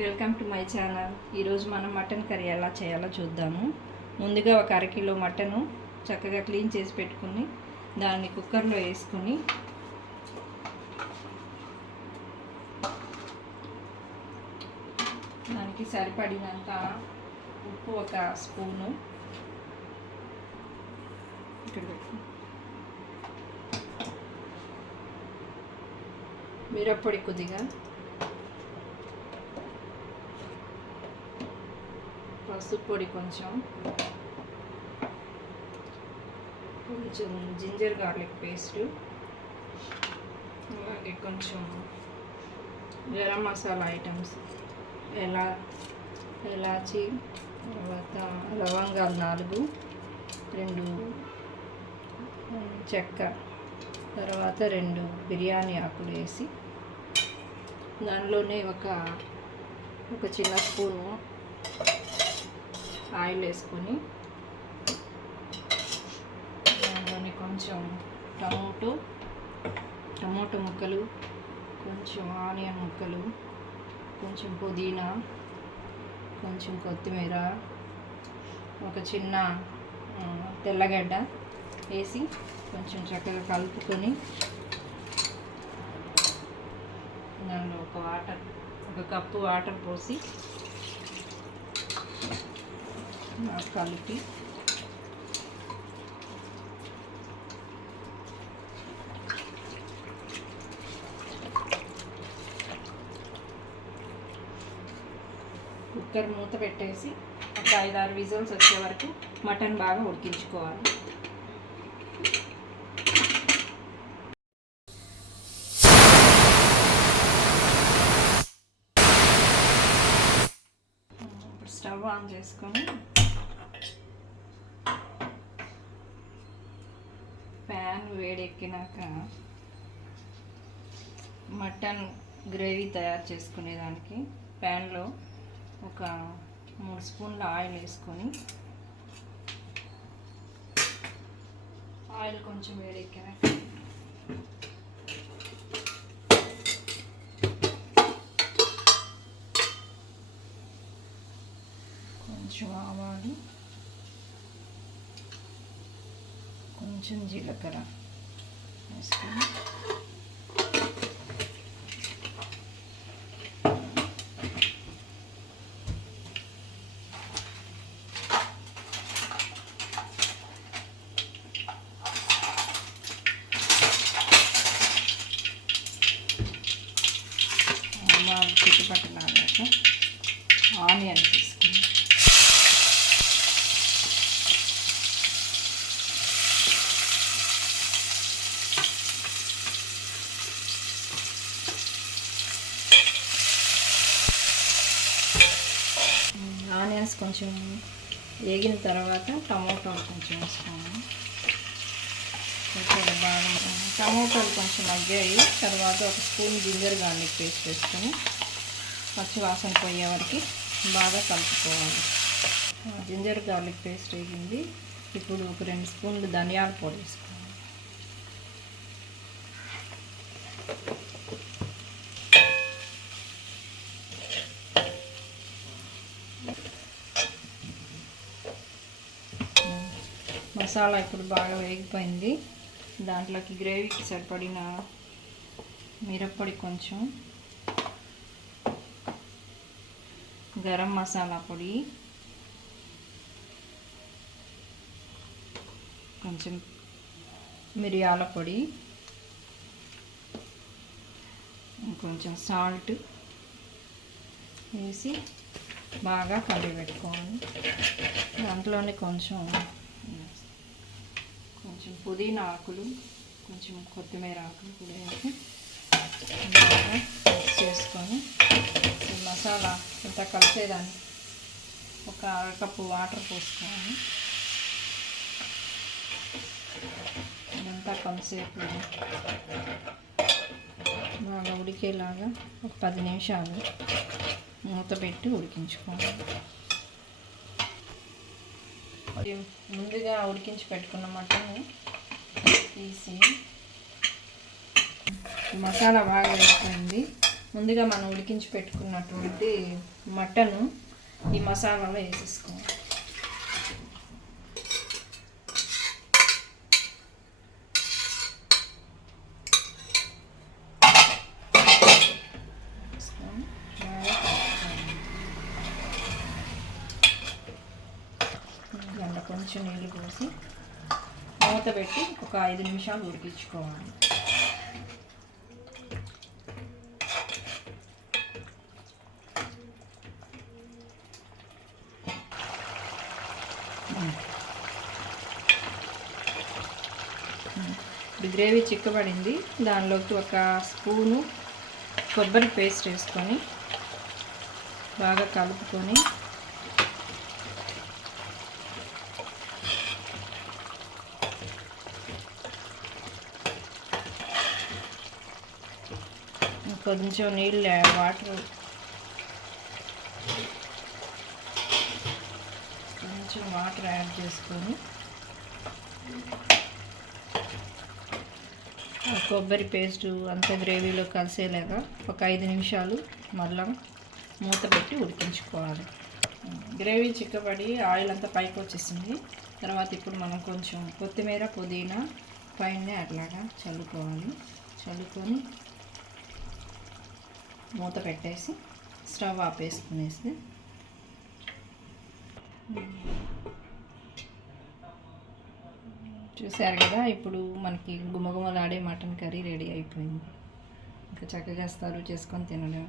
Welcome to my channel. ఈరోజు మనం mutton curry ఎలా చేయాలో చూద్దాము. ముందుగా ఒక అరకిలో మటను చక్కగా క్లీన్ చేసి పెట్టుకుని దాన్ని కుక్కర్లో వేసుకుని దానికి సరిపడినంత ఉప్పు ఒక స్పూను. ఇక్కడ మిరప్పొడి కొద్దిగా పసుపు పొడి కొంచెం. కొంచెం జింజర్ గార్లిక్ పేస్ట్. అలాగే కొంచెం గరం మసాలా ఐటమ్స్. ఎలా ఎలాచి తర్వాత లవంగాలు నాలుగు రెండు చెక్క తర్వాత రెండు బిర్యానీ ఆకులు వేసి దానిలోనే ఒక ఒక చిన్న స్పూను ఆయిల్ వేసుకొని దానిలోని కొంచెం టమోటో టమోటో ముక్కలు కొంచెం ఆనియన్ ముక్కలు కొంచెం పుదీనా కొంచెం కొత్తిమీర ఒక చిన్న తెల్లగడ్డ వేసి కొంచెం చక్కగా కలుపుకొని దానిలో ఒక వాటర్ ఒక కప్పు వాటర్ పోసి కలిపి కుక్కర్ మూత పెట్టేసి ఒక ఐదారు విజిల్స్ వచ్చే వరకు మటన్ బాగా ఉడికించుకోవాలి. ఇప్పుడు స్టవ్ ఆన్ చేసుకొని ప్యాన్ వేడెక్కినాక మటన్ గ్రేవీ తయారు చేసుకునేదానికి ప్యాన్లో ఒక మూడు స్పూన్ల ఆయిల్ వేసుకొని ఆయిల్ కొంచెం వేడెక్కినాక కొంచెం ఆవాలు కొంచెం జీలకర్ర వేసుకొని ఆవాలు చుట్టుపక్కల ఆనియన్ తీసుకుని ఆనియన్స్ కొంచెం వేగిన తర్వాత టమోటాలు కొంచెం వేసుకోము. కొంచెం బాగా టమోటాలు కొంచెం మగ్గాయి. తర్వాత ఒక స్పూన్ జింజర్ గార్లిక్ పేస్ట్ వేసుకొని పచ్చి వాసన పోయే వరకు బాగా కలుపుకోవాలి. జింజర్ గార్లిక్ పేస్ట్ వేగింది. ఇప్పుడు ఒక రెండు స్పూన్లు ధనియాల పొడి వేసుకోవాలి. మసాలా ఇప్పుడు బాగా వేగిపోయింది. దాంట్లోకి గ్రేవీకి సరిపడిన మిరప్పొడి కొంచెం గరం మసాలా పొడి కొంచెం మిరియాల పొడి కొంచెం సాల్ట్ వేసి బాగా కలిపి పెట్టుకోవాలి దాంట్లోనే కొంచెం కొంచెం పుదీనా ఆకులు కొంచెం కొత్తిమీర ఆకులు కూడా వేసి బాగా మిక్స్ చేసుకొని ఈ మసాలా ఇంత కలిసేదాన్ని ఒక అరకప్పు వాటర్ పోసుకోవాలి ఇదంతా కొంతసేపు బాగా ఉడికేలాగా ఒక పది నిమిషాలు మూత పెట్టి ఉడికించుకోవాలి. ముందుగా ఉడికించి పెట్టుకున్న మటన్ తీసి మసాలా బాగా వేసుకుంది ముందుగా మనం ఉడికించి పెట్టుకున్నటువంటి మటను ఈ మసాలాలో వేసేసుకోవాలి వేసుకొని బాగా కలుపుకోవాలి. దాంట్లో కొంచెం నీళ్ళు పోసి మూత పెట్టి ఒక ఐదు నిమిషాలు ఉడికించుకోవాలి. గ్రేవీ చిక్కబడింది. దానిలోకి ఒక స్పూను కొబ్బరి పేస్ట్ వేసుకొని బాగా కలుపుకొని కొంచెం నీళ్ళు వాటర్. కొంచెం వాటర్ యాడ్ చేసుకొని కొబ్బరి పేస్టు అంత గ్రేవీలో కలిసేలాగా ఒక ఐదు నిమిషాలు మళ్ళా మూత పెట్టి ఉడికించుకోవాలి. గ్రేవీ చిక్కబడి ఆయిల్ అంతా పైకి వచ్చేసింది. తర్వాత ఇప్పుడు మనం కొంచెం కొత్తిమీర పుదీనా పైన అట్లాగా చల్లుకోవాలి. చల్లుకొని మూత పెట్టేసి స్టవ్ ఆపేసుకునేసి. చూసారు కదా ఇప్పుడు మనకి గుమగుమలాడే మటన్ కర్రీ రెడీ అయిపోయింది. ఇంకా చక్కగా స్తారు చేసుకొని తినడం